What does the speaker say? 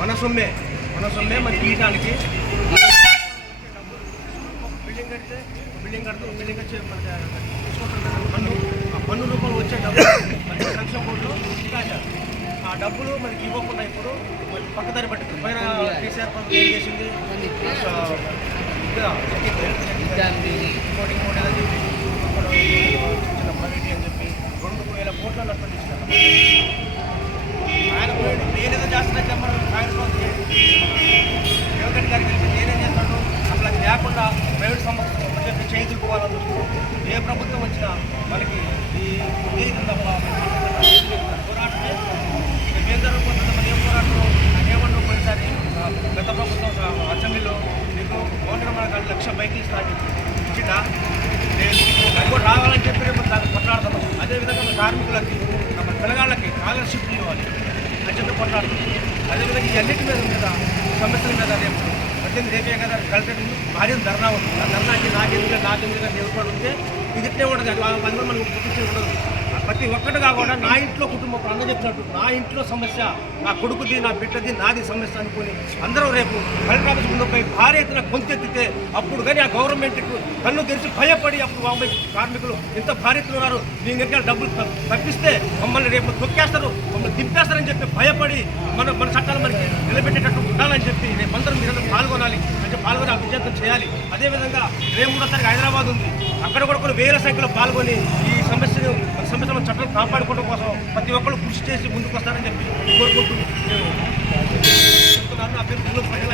మన సొమ్మే మన గీయడానికి బిల్డింగ్ కడుతూ బిల్డింగ్ వచ్చే పన్ను ఆ పన్ను రూపంలో వచ్చే డబ్బులు మనకి సంక్షేమ బోర్డులో ఇచ్చారు. ఆ డబ్బులు మనకి ఇవ్వకుండా ఇప్పుడు పక్కదారి పట్టింది. పైన కేసీఆర్ ప్రభుత్వం ఏం చేసింది, ఇంకోటి ఏదో చెప్పి అక్కడ చిన్న ప్రైవేట్ అని చెప్పి 2,000 కోట్ల నష్టం ఇచ్చినారు. ఆయన నేనేదో చేస్తున్నా మనం కాంగ్రెస్ రేవంత్ రెడ్డి గారికి తెలిసి నేనేం చేస్తాను అసలు అది లేకుండా ప్రైవేట్ సంస్థ చెప్పి చేతులు పోవాలని చూస్తున్నాం. ఏ ప్రభుత్వం వచ్చినా మనకి ఈ పోరాటమే కేంద్ర ప్రభుత్వం ఏ పోరాటం నాకేమన్నా పోయినసారి గత ప్రభుత్వం అసెంబ్లీలో మీకు గవర్నర్ మనకు 1,00,000 బైకులు స్టార్ట్ ఇచ్చిందా లేదు, అది కూడా రావాలని చెప్పి రేపు దాన్ని కొట్లాడుతున్నాం. అదేవిధంగా మన కార్మికులకి మన పిల్లగాళ్ళకి స్కాలర్షిప్లు ఇవ్వాలి అని చెప్పి కొట్లాడుతున్నాం. అదేవిధంగా ఈ అన్నిటి మీద సమస్యల మీద రేపు 18 రేపే కదా కలెక్టర్ భారీ ధర్నా ఉంది. ఆ ధర్నాకి నాకెందుకు నిలబడి ఉంటే ఇది ఇట్లే ఉండదు. అది అందులో మనకు గుర్తించి ఉండదు. ప్రతి ఒక్కటి కాకుండా నా ఇంట్లో కుటుంబం అందరూ చెప్పినట్టు నా ఇంట్లో సమస్య, నా కొడుకుది, నా బిడ్డది, నాది సమస్య అనుకుని అందరూ రేపు కలెక్టర్ ఆఫీస్ ముందుపై భారీ ఎత్తున గొంతెత్తితే అప్పుడు కానీ ఆ గవర్నమెంట్కు కన్ను తెరిచి భయపడి అప్పుడు కార్మికులు ఇంత భారీ ఎత్తున ఉన్నారు, మీ దగ్గర డబ్బులు తప్పిస్తే మమ్మల్ని రేపు తొక్కేస్తారు, మమ్మల్ని దింపేస్తారని చెప్పి భయపడి మన చట్టాలు మనకి నిలబెట్టేటట్టు ఉండాలని చెప్పి రేపు అందరూ మీరు పాల్గొనాలి అంటే పాల్గొని అభిజేతం చేయాలి. అదేవిధంగా రేపు 3వ తారీఖు హైదరాబాద్ ఉంది, అక్కడ కూడా కొన్ని వేల సంఖ్యలో పాల్గొని ఈ సమస్యను చట్టం కాపాడుకోవడం కోసం ప్రతి ఒక్కరు కృషి చేసి ముందుకు వస్తారని చెప్పి కోరుకుంటూ నా పేరు ప్రజల